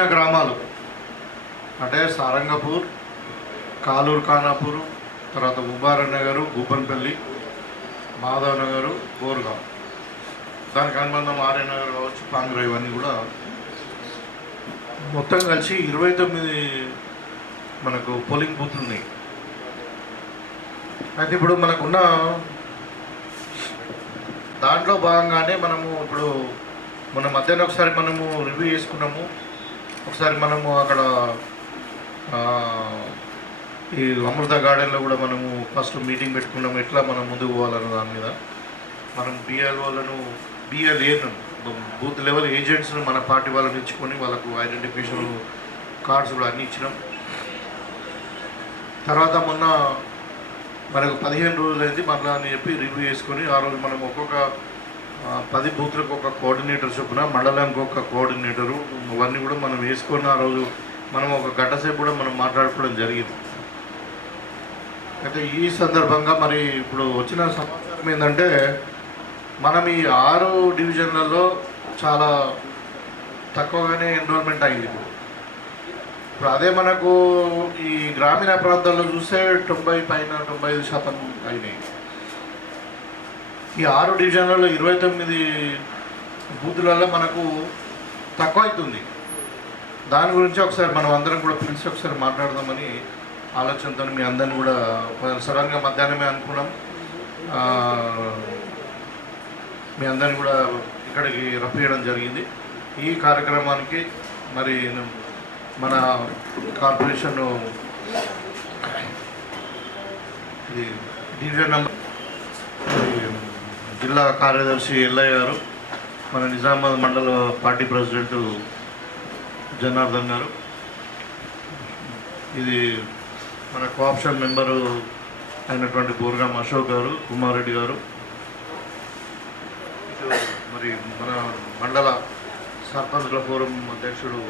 గ్రామీణ గ్రామాలు అంటే సారంగపూర్, కాలూరు ఖానాపూర్, తర్వాత ముబారక్ నగరు, గుబ్బన్పల్లి, మాధవ్ నగరు, బోర్గాం, దానికి అనుబంధం ఆర్య నగర్ కావచ్చు, పాంగ్రా, ఇవన్నీ కూడా మొత్తం కలిసి 29 మనకు పోలింగ్ బూత్లు ఉన్నాయి. అయితే ఇప్పుడు మనకున్న దాంట్లో భాగంగానే మనము ఇప్పుడు మన మధ్యాహ్నం ఒకసారి మనము రివ్యూ చేసుకున్నాము. ఒకసారి మనము అక్కడ ఈ అమృత గార్డెన్లో కూడా మనము ఫస్ట్ మీటింగ్ పెట్టుకున్నాము, ఎట్లా మనం ముందుకు పోవాలన్న దాని మీద. మనం బిఎల్ఏను బూత్ లెవెల్ ఏజెంట్స్ను మన పార్టీ వాళ్ళని ఇచ్చుకొని వాళ్ళకు ఐడెంటిఫికేషన్ కార్డ్స్ కూడా అన్నీ ఇచ్చినాం. తర్వాత మొన్న మనకు 15 రోజులైంది మళ్ళా అని చెప్పి రివ్యూ చేసుకొని ఆ రోజు మనం ఒక్కొక్క 10 బూత్లకు ఒక కోఆర్డినేటర్ చొప్పున, మండలానికి ఒక కోఆర్డినేటరు, అవన్నీ కూడా మనం వేసుకొని ఆ రోజు మనం ఒక గంట సేపు కూడా మనం మాట్లాడుకోవడం జరిగింది. అయితే ఈ సందర్భంగా మరి ఇప్పుడు వచ్చిన సమాచారం ఏంటంటే మనం ఈ 6 డివిజన్లలో చాలా తక్కువగానే ఎన్రోల్మెంట్ అయింది. ఇప్పుడు అదే మనకు ఈ గ్రామీణ ప్రాంతాల్లో చూస్తే 90 పైన 95% అయినాయి. ఈ 6 డివిజన్లలో 29 బూతులలో మనకు తక్కువ అవుతుంది. దాని గురించి ఒకసారి మనం అందరం కూడా పిలిచి ఒకసారి మాట్లాడదామని ఆలోచనతో మీ అందరిని కూడా సడన్గా మధ్యాహ్నమే అనుకున్నాం. మీ అందరిని కూడా ఇక్కడికి రప్పియడం జరిగింది. ఈ కార్యక్రమానికి మరి మన కార్పొరేషన్ ఇది డివిజన్ నెంబర్ జిల్లా కార్యదర్శి ఎల్లయ్య గారు, మన నిజామాబాద్ మండల పార్టీ ప్రెసిడెంట్ జనార్దన్ గారు, ఇది మన కోఆప్షన్ మెంబరు అయినటువంటి బోర్గాం అశోక్ గారు, కుమారెడ్డి గారు, మరి మన మండల సర్పంచ్ల ఫోరం అధ్యక్షుడు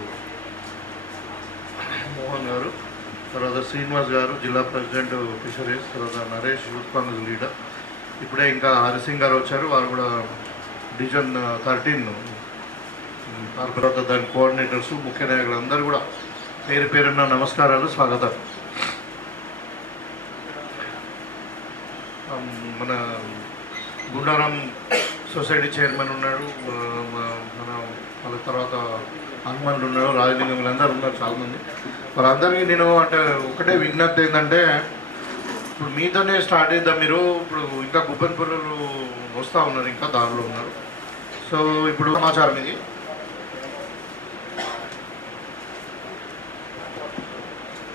మోహన్ గారు, తర్వాత శ్రీనివాస్ గారు, జిల్లా ప్రెసిడెంట్ ఫిషరీస్, తర్వాత నరేష్ యూత్ కాంగ్రెస్ లీడర్, ఇప్పుడే ఇంకా హరిసింగ్ గారు వచ్చారు, వారు కూడా డివిజన్ 13 తర్వాత దాని కోఆర్డినేటర్స్, ముఖ్య నాయకులు అందరూ కూడా పేరు పేరున్న నమస్కారాలు, స్వాగతం. మన గుండారం సొసైటీ చైర్మన్ ఉన్నాడు, వాళ్ళ తర్వాత హనుమాన్లు ఉన్నాడు, రాజలింగం, వీళ్ళందరూ ఉన్నారు చాలామంది. వాళ్ళందరికీ నేను అంటే ఒకటే విజ్ఞప్తి ఏంటంటే ఇప్పుడు మీతోనే స్టార్ట్ చేద్దాం. మీరు ఇప్పుడు ఇంకా గుబ్బన్పల్లులు వస్తూ ఉన్నారు, ఇంకా దారిలో ఉన్నారు. సో ఇప్పుడు సమాచారం ఇది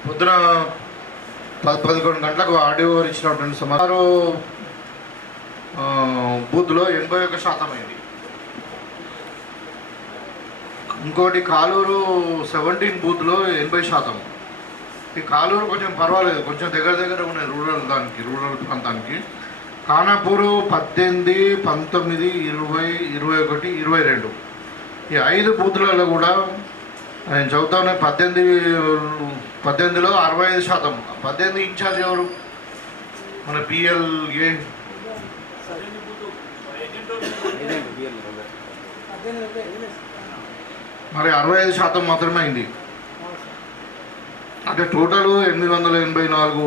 పొద్దున 10-11 గంటలకు ఆర్డీఓ గారు ఇచ్చినటువంటి సమాచారం బూత్లో 81% అయింది. ఇంకోటి కాలూరు 17 బూత్లో 80%. ఈ కాలూరు కొంచెం పర్వాలేదు, కొంచెం దగ్గర ఉన్నాయి రూరల్ ప్రాంతానికి. ఖానాపూరు 18, 19, 20, 21, 22 ఈ 5 బూత్లలో కూడా నేను చదువుతానే 18లో 65%. 18 ఇన్ఛార్జ్ ఎవరు? మన బిఎల్ఏ మరి 65% మాత్రమే అయింది. అంటే టోటల్ 884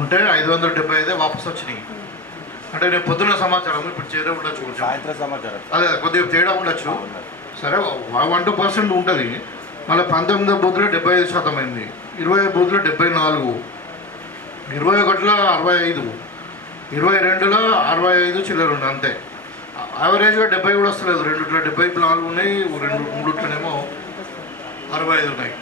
ఉంటే 575 వాపసు వచ్చినాయి. అంటే నేను పొద్దున్న సమాచారం ఇప్పుడు చేరే ఉండొచ్చు, కొంచెం సాయంత్రం సమాచారం అదే కొద్దిగా తేడా ఉండొచ్చు. సరే 1-2% ఉంటుంది. మళ్ళీ 19 బూత్లో 75% అయింది, 20 బూత్లో 74, 21లో 65, 22లో 65 చిల్లర ఉంది అంతే. యావరేజ్గా 70 కూడా వస్తలేదు. 2లో 74 ఉన్నాయి, 3లోనేమో 65 ఉన్నాయి.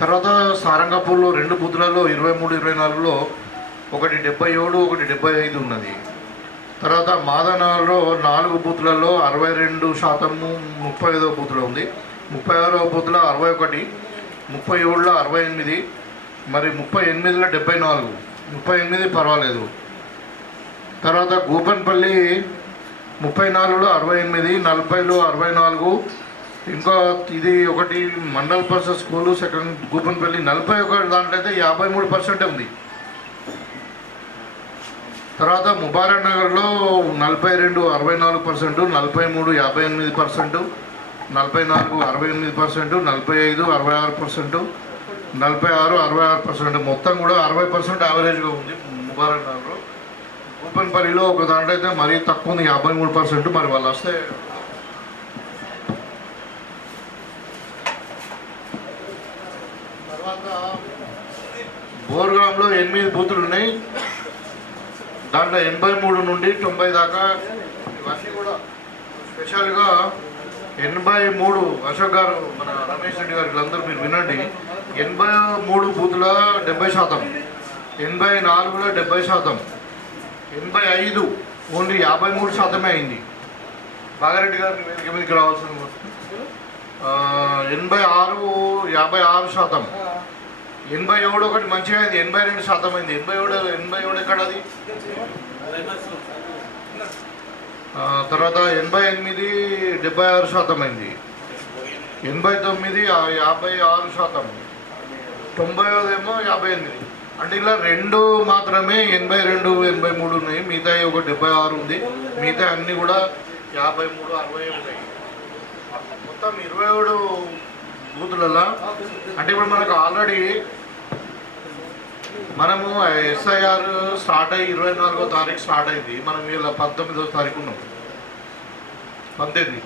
తర్వాత సారంగపూర్లో 2 బూత్లలో 23, 24లో ఒకటి 77, ఒకటి 75 ఉన్నది. తర్వాత మాదనగర్లో 4 బూత్లలో 62%, 35వ బూత్లో ఉంది. 36వ బూత్లో 61, 37లో 68, మరి 38లో 74, 38 పర్వాలేదు. తర్వాత గూపన్పల్లి 34లో 68, 40లో 64. ఇంకా ఇది ఒకటి మండల్ పరిషత్ స్కూలు సెకండ్ గూపన్పల్లి 41 దాంట్లో అయితే 53% ఉంది. తర్వాత ముబారక్ నగర్లో 42 64%, 43 58%, 44 68%, 45 66%, 46 66%, మొత్తం కూడా 60% యావరేజ్గా ఉంది ముబారక్ నగర్లో. కూపన్పల్లిలో ఒక దాంట్లో అయితే మరీ తక్కువ ఉంది 53%. మరి వాళ్ళు వస్తే తర్వాత బోర్గాంలో 8 బూతులు ఉన్నాయి. దాంట్లో 83 నుండి 90 దాకా. ఇవన్నీ కూడా స్పెషల్గా 83 అశోక్ గారు, మన రమేష్ రెడ్డి గారు, వీళ్ళందరూ మీరు వినండి. 83 బూతుల 70%, 84లో 70%, 85 ఓన్లీ 53% అయింది. బాగారెడ్డి గారు వేదిక మీదకి రావాల్సిన 86 56%, 87 ఒకటి మంచిగా అయింది, 82% అయింది. 87 ఎక్కడ అది? తర్వాత 88 76% అయింది, 89 56%, 90 ఏమో 58. అంటే ఇలా 2 మాత్రమే 82 83 ఉన్నాయి. మిగతా ఒక 76 ఉంది. మిగతా అన్నీ కూడా 53 60 ఉన్నాయి. మొత్తం 27 బూతులలో. అంటే ఇప్పుడు మనకు ఆల్రెడీ మనము ఎస్ఐఆర్ స్టార్ట్ అయ్యి 24వ తారీఖు స్టార్ట్ అయింది. మనం వీళ్ళ 19వ తారీఖు ఉన్నాం, 18.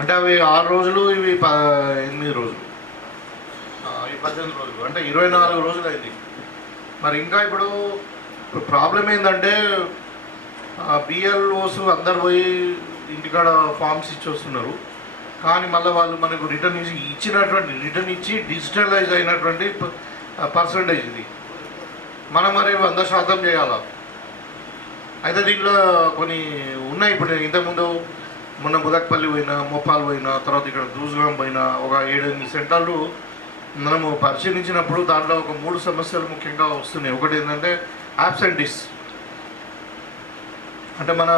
అంటే అవి 6 రోజులు, ఇవి 8 రోజులు, ఈ 18 రోజులు, అంటే 24 రోజులు అయింది. మరి ఇంకా ఇప్పుడు ప్రాబ్లం ఏంటంటే బిఎల్ఓస్ అందరు పోయి ఇంటికాడ ఫామ్స్ ఇచ్చి వస్తున్నారు. కానీ మళ్ళీ వాళ్ళు మనకు రిటర్న్ ఇచ్చి డిజిటలైజ్ అయినటువంటి పర్సంటేజ్ ఇది మనం మరి 100% చేయాలి. అయితే దీంట్లో కొన్ని ఉన్నాయి. ఇప్పుడు నేను ఇంతకుముందు మొన్న ముదక్పల్లి పోయినా, మోపాల్ పోయినా, తర్వాత ఇక్కడ దూసుగాం పోయినా, ఒక 7-8 సెంటర్లు మనము పరిశీలించినప్పుడు దాంట్లో ఒక 3 సమస్యలు ముఖ్యంగా వస్తున్నాయి. ఒకటి ఏంటంటే యాబ్సెంటీస్. అంటే మన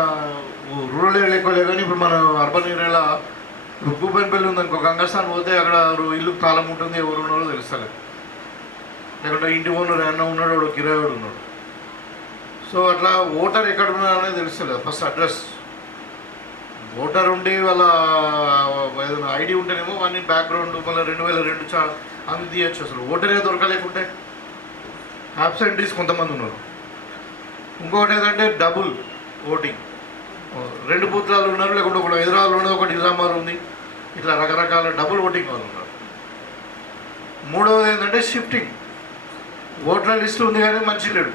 రూరల్ ఏరియా ఎక్కువ లేదు, కానీ ఇప్పుడు మన అర్బన్ ఏరియాలో కూపన్పల్లి ఉందనుకో, గంగస్థాన్ పోతే అక్కడ ఇల్లు తాళం ఉంటుంది, ఎవరు ఉన్నారో తెలుస్తలేదు. లేకుంటే ఇంటి ఓనర్ ఏమన్నా ఉన్నాడు, వాడు కిరాయివాడు ఉన్నాడు. సో అట్లా ఓటర్ ఎక్కడ ఉన్నాడు అనేది తెలుస్తలేదు. ఫస్ట్ అడ్రస్, ఓటర్ ఉండి వాళ్ళ ఏదైనా ఐడి ఉంటేనేమో వాడిని బ్యాక్గ్రౌండ్ మళ్ళీ 2002 అన్ని తీయచ్చు. అసలు ఓటరే దొరకలేకుంటే యాబ్సెంటీస్ కొంతమంది ఉన్నారు. ఇంకొకటి ఏంటంటే డబుల్ ఓటింగ్, 2 బూత్రాలు ఉన్నారు, లేకుంటే ఒకటి హైదరాబాద్ ఉన్నది, ఒకటి నిజామాబాద్ ఉంది. ఇట్లా రకరకాల డబుల్ ఓటింగ్ వాళ్ళు ఉన్నారు. మూడవది ఏంటంటే షిఫ్టింగ్. ఓట్ల లిస్టు ఉంది కానీ మనిషి లేడు.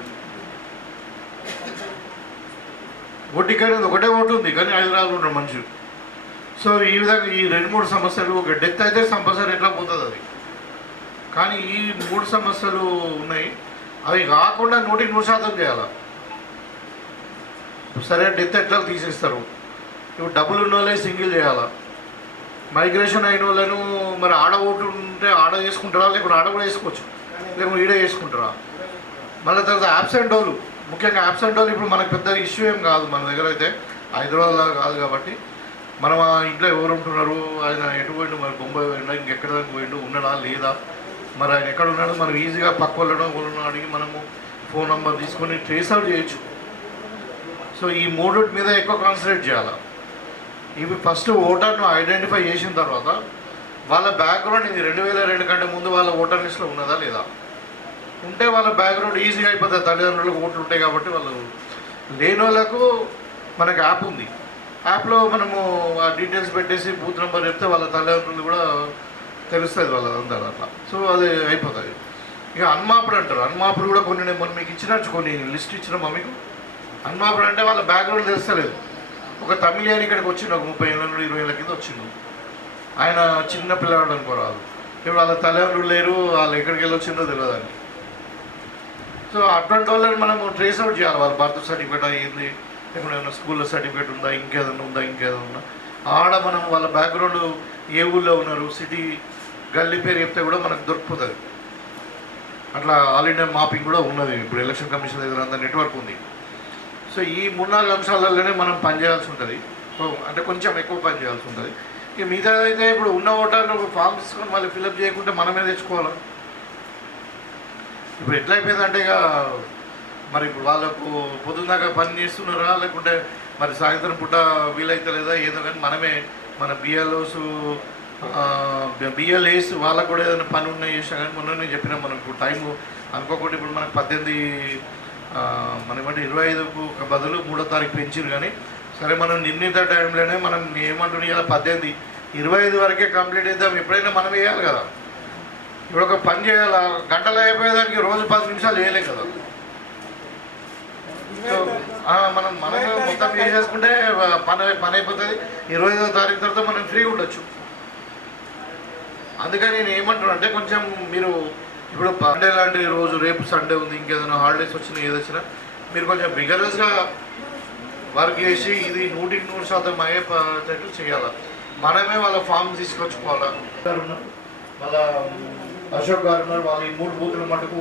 ఓటింగ్ అనేది ఒకటే ఓటు ఉంది కానీ హైదరాబాద్ ఉన్నాడు మనుషులు. సో ఈ విధంగా ఈ 2-3 సమస్యలు, ఒక డెత్ అయితే కంపల్సరీ ఎట్లా పోతుంది అది. కానీ ఈ 3 సమస్యలు ఉన్నాయి. అవి కాకుండా 100% చేయాలి. సరే, డెత్ ఎట్లా తీసేస్తారు. ఇప్పుడు డబ్బులు ఉన్న వాళ్ళే సింగిల్ చేయాలా. మైగ్రేషన్ అయిన వాళ్ళను మరి ఆడ ఓటు ఉంటే ఆడ చేసుకుంటారా, లేకుంటే ఆడ కూడా వేసుకోవచ్చు, లేకుంటే ఈడ చేసుకుంటారా. మళ్ళీ తర్వాత యాబ్సెంట్ వాళ్ళు, ముఖ్యంగా యాబ్సెంట్ వాళ్ళు ఇప్పుడు మనకు పెద్ద ఇష్యూ ఏం కాదు. మన దగ్గర అయితే హైదరాబాద్లో కాదు కాబట్టి మనం ఆ ఇంట్లో ఎవరు ఉంటున్నారు, ఆయన ఎటు పోయిండు, మరి బొంబాయి పోయిండా, ఇంకెక్కడ దాకా పోయిండు, ఉన్నాడా లేదా, మరి ఆయన ఎక్కడ ఉన్నాడో మనం ఈజీగా పక్క వాళ్ళను అడిగి మనము ఫోన్ నెంబర్ తీసుకొని ట్రేస్ అవుట్ చేయొచ్చు. సో ఈ 3 మీద ఎక్కువ కాన్సన్ట్రేట్ చేయాలి. ఇవి ఫస్ట్ ఓటర్ను ఐడెంటిఫై చేసిన తర్వాత వాళ్ళ బ్యాక్గ్రౌండ్ ఇది 2002 కంటే ముందు వాళ్ళ ఓటర్ లిస్ట్లో ఉన్నదా లేదా. ఉంటే వాళ్ళ బ్యాక్గ్రౌండ్ ఈజీగా అయిపోతుంది. తల్లిదండ్రులకు ఓట్లు ఉంటాయి కాబట్టి. వాళ్ళు లేని వాళ్ళకు మనకు యాప్ ఉంది. యాప్లో మనము ఆ డీటెయిల్స్ పెట్టేసి బూత్ నెంబర్ చెప్తే వాళ్ళ తల్లిదండ్రులు కూడా తెలుస్తుంది వాళ్ళందరూ అట్లా. సో అది అయిపోతుంది. ఇక అన్మాప్డ్ అంటారు. అన్మాప్డ్ కూడా కొన్ని నేను మీకు ఇచ్చినచ్చు, కొన్ని లిస్ట్ ఇచ్చినామా మీకు. అన్మాప్డ్ అంటే వాళ్ళ బ్యాక్గ్రౌండ్ తెలుస్తలేదు. ఒక తమిళియన్ ఇక్కడికి వచ్చిండు, ఒక 30 ఏళ్ళ నుండి 20 ఏళ్ళ కింద వచ్చిండు. ఆయన చిన్న పిల్లవాడు అనుకోరాదు. ఇప్పుడు వాళ్ళ తల్లిదండ్రులు లేరు, వాళ్ళు ఎక్కడికి వెళ్ళి వచ్చిందో తెలియదండి. సో అటువంటి వాళ్ళని మనము ట్రేస్ అవుట్ చేయాలి. వాళ్ళ బర్త్ సర్టిఫికేట్ అయ్యింది, లేకుంటే ఏమైనా స్కూల్లో సర్టిఫికేట్ ఉందా, ఇంకేదైనా ఉందా. ఆడ మనం వాళ్ళ బ్యాక్గ్రౌండ్ ఏ ఊళ్ళో ఉన్నారు, సిటీ గల్లీ పేరు చెప్తే కూడా మనకు దొరికిపోతుంది. అట్లా ఆల్ ఇండియా మాపింగ్ కూడా ఉన్నది. ఇప్పుడు ఎలక్షన్ కమిషన్ దగ్గర అంతా నెట్వర్క్ ఉంది. సో ఈ 3-4 అంశాలలోనే మనం పనిచేయాల్సి ఉంటుంది. అంటే కొంచెం ఎక్కువ పని చేయాల్సి ఉంటుంది. ఇక మిగతా అయితే ఇప్పుడు ఉన్న ఓటర్లు ఫామ్ తీసుకొని మళ్ళీ ఫిల్అప్ చేయకుంటే మనమే తెచ్చుకోవాలి. ఇప్పుడు ఎట్లయిపోయిందంటే ఇక మరి ఇప్పుడు వాళ్ళకు పొద్దున్నాక పని చేస్తున్నారా, లేకుంటే మరి సాయంత్రం పూట వీలైతే లేదా ఏదో, కానీ మన బిఎల్ఓస్ బిఎల్ఏస్ వాళ్ళకు కూడా ఏదైనా పని ఉన్నాయి చేసినా కానీ మొన్ననే చెప్పినా మనకు టైము అనుకోకుండా ఇప్పుడు మనకు 18 మనం ఏమంటే 25కు బదులు 3వ తారీఖు పెంచారు. కానీ సరే మనం నిర్ణీత టైంలోనే మనం ఏమంటున్నా ఇలా 18 25 వరకే కంప్లీట్ చేద్దాం. ఎప్పుడైనా మనం వేయాలి కదా. ఇప్పుడు ఒక పని చేయాలి, గంటలు అయిపోయేదానికి రోజు 10 నిమిషాలు చేయలేం కదా. సో మనం మొత్తం చేసేసుకుంటే పని అయిపోతుంది. 25వ తారీఖు తర్వాత మనం ఫ్రీ ఉండొచ్చు. అందుకని నేను ఏమంటున్నా అంటే కొంచెం మీరు ఇప్పుడు సండే లాంటి రోజు, రేపు సండే ఉంది, ఇంకేదైనా హాలిడేస్ వచ్చినా ఏదొచ్చినా మీరు కొంచెం విగరస్గా వర్క్ చేసి ఇది 100% అయ్యేటట్లు చేయాలి. మనమే వాళ్ళ ఫామ్ తీసుకొచ్చుకోవాలా. వాళ్ళ అశోక్ గారు ఉన్నారు, వాళ్ళ ఈ 3 బూతుల మటుకు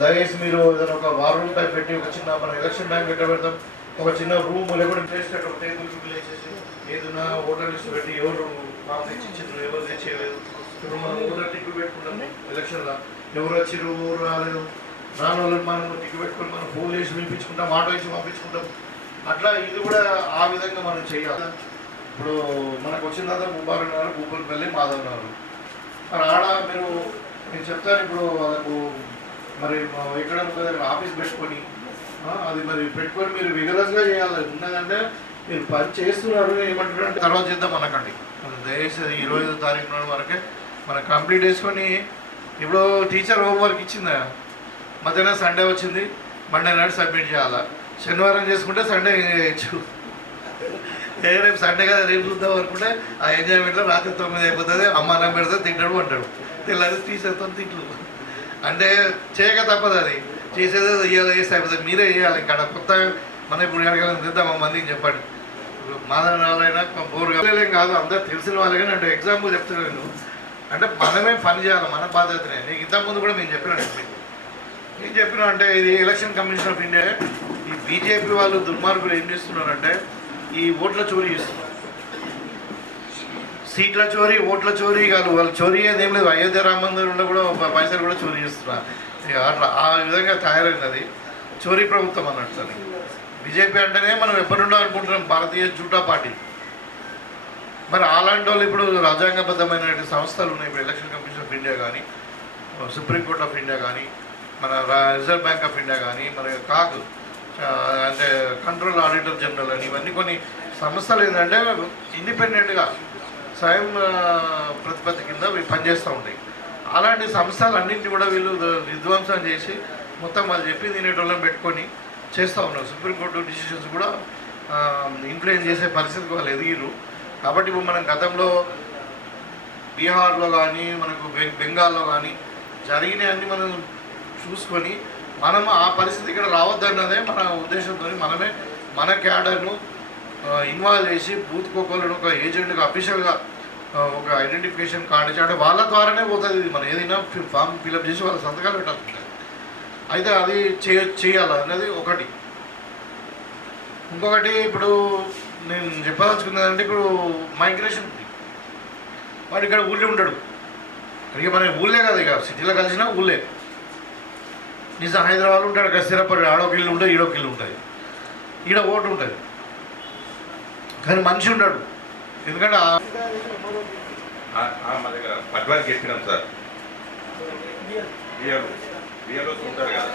దయచేసి మీరు ఏదైనా ఒక వారం టైం పెట్టి ఒక చిన్న మన ఎలక్షన్ టైం పెడతాం, ఒక చిన్న రూమ్ లేకుండా ప్లేస్ పెట్టి ఒక టేబుల్ వేసేసి ఏదైనా ఓటర్ లిస్ట్ పెట్టి ఎవరు ఫామ్ తెచ్చిచ్చారు, ఎవరు తెచ్చేయలేదు. ఇప్పుడు మనం ఓటర్ టిక్కు పెట్టుకుంటాం ఎలక్షన్లో, ఎవరు వచ్చారు ఎవరు రాలేదు, రాని వాళ్ళని మనం టిక్కు పెట్టుకొని మనం ఫోన్ చేసి పిలిపించుకుంటాం, ఆటో వేసి పంపించుకుంటాం. అట్లా ఇది కూడా ఆ విధంగా మనం చేయాలి. ఇప్పుడు మనకు వచ్చిన తర్వాత ముబారక్ గారు, భూపల్పల్లి, మాధవ్ గారు మరి ఆడ నేను చెప్తాను. ఇప్పుడు వాళ్ళకు మరి ఎక్కడ ఆఫీస్ పెట్టుకొని అది మరి పెట్టుకొని మీరు విగరస్గా చేయాలి. ఉన్నదంటే మీరు పని చేస్తున్నారు ఏమంటారు తర్వాత చేద్దాం అనకండి. దయచేసి 25వ తారీఖు వరకే మనం కంప్లీట్ చేసుకొని. ఇప్పుడు టీచర్ హోంవర్క్ ఇచ్చిందా, మధ్యాహ్నం సండే వచ్చింది, మండే నాడు సబ్మిట్ చేయాలా. శనివారం చేసుకుంటే సండే చేయొచ్చు. రేపు సండే కదా రేపు చూద్దాం అనుకుంటే ఆ ఎంజాయ్మెంట్లో రాత్రి 9 అయిపోతుంది. అమ్మ అన్నం పెడితే తింటాడు అంటాడు, తెల్లారి టీచర్తో తింట్లు. అంటే చేయక తప్పదు, అది చేసేది చేస్తే అయిపోతుంది. మీరే చేయాలి. ఇక్కడ కొత్త మనం ఇప్పుడు ఎక్కడికి తిద్దామా మందికి చెప్పండి. మాదనాలైనా బోరుగా కాదు, అందరు తెలిసిన వాళ్ళే. అంటే ఎగ్జాంపుల్ చెప్తున్నాను అంటే మనమే పని చేయాలి, మన బాధ్యతనే. నీకు ఇంతకుముందు కూడా నేను చెప్పినా అంటే ఇది ఎలక్షన్ కమిషన్ ఆఫ్ ఇండియా. ఈ బీజేపీ వాళ్ళు దుర్మార్గులు ఏం చేస్తున్నారంటే ఈ ఓట్ల చోరీ చేస్తున్నారు. సీట్ల చోరీ, ఓట్ల చోరీ కాదు, వాళ్ళు చోరీ ఏదేం లేదు. అయోధ్య రామ మందిరంలో కూడా పైసలు కూడా చోరీ చేస్తున్నారు. అట్లా ఆ విధంగా తయారైంది. అది చోరీ ప్రభుత్వం అన్నట్టు. అది బీజేపీ అంటేనే మనం ఎప్పటి నుండో అనుకుంటున్నాం భారతీయ జూటా పార్టీ. మరి అలాంటి వాళ్ళు ఇప్పుడు రాజ్యాంగబద్ధమైన సంస్థలు ఉన్నాయి. ఇప్పుడు ఎలక్షన్ కమిషన్ ఆఫ్ ఇండియా కానీ, సుప్రీంకోర్ట్ ఆఫ్ ఇండియా కానీ, మన రిజర్వ్ బ్యాంక్ ఆఫ్ ఇండియా కానీ, మరి కాకు అంటే కంట్రోల్ ఆడిటర్ జనరల్ అని, ఇవన్నీ కొన్ని సంస్థలు ఏంటంటే ఇండిపెండెంట్గా స్వయం ప్రతిపత్తి కింద పనిచేస్తూ ఉంటాయి. అలాంటి సంస్థలన్నింటినీ కూడా వీళ్ళు విధ్వంసం చేసి మొత్తం వాళ్ళు చెప్పి తినేటోళ్ళని పెట్టుకొని చేస్తూ ఉన్నారు. సుప్రీంకోర్టు డిసిషన్స్ కూడా ఇన్ఫ్లుయెన్స్ చేసే పరిస్థితికి వాళ్ళు ఎదిగిరు. కాబట్టి ఇప్పుడు మనం గతంలో బీహార్లో కానీ, మనకు బెంగాల్లో కానీ జరిగినవన్నీ మనం చూసుకొని మనం ఆ పరిస్థితి ఇక్కడ రావద్దన్నదే మన ఉద్దేశంతో మనమే మన క్యాడర్ను ఇన్వాల్వ్ చేసి బూత్కోకోలను ఒక ఏజెంట్గా అఫీషియల్గా ఒక ఐడెంటిఫికేషన్ కార్డు ఇచ్చి అంటే వాళ్ళ ద్వారానే పోతుంది. ఇది మనం ఏదైనా ఫామ్ ఫిలప్ చేసి వాళ్ళ సంతకాలు పెట్టాలి. అయితే అది చేయాలి అన్నది ఒకటి. ఇంకొకటి ఇప్పుడు నేను చెప్పదలుచుకున్నదంటే ఇప్పుడు మైగ్రేషన్ ఉంది. వాడు ఇక్కడ ఊళ్ళో ఉంటాడు. ఇక మన ఊళ్ళే కదా, ఇక సిటీలో కలిసినా ఊళ్ళే. నిజం హైదరాబాద్ ఉంటాడు, అక్కడ స్థిరపడి ఆడొక ఇల్లు ఉంటుంది, ఈడొక ఇల్లు ఉంటుంది, ఈడ ఓటు ఉంటుంది, కానీ మనిషి ఉంటాడు. ఎందుకంటే మా దగ్గర పట్వానికి చెప్పినాం సార్, ఉంటారు కదా.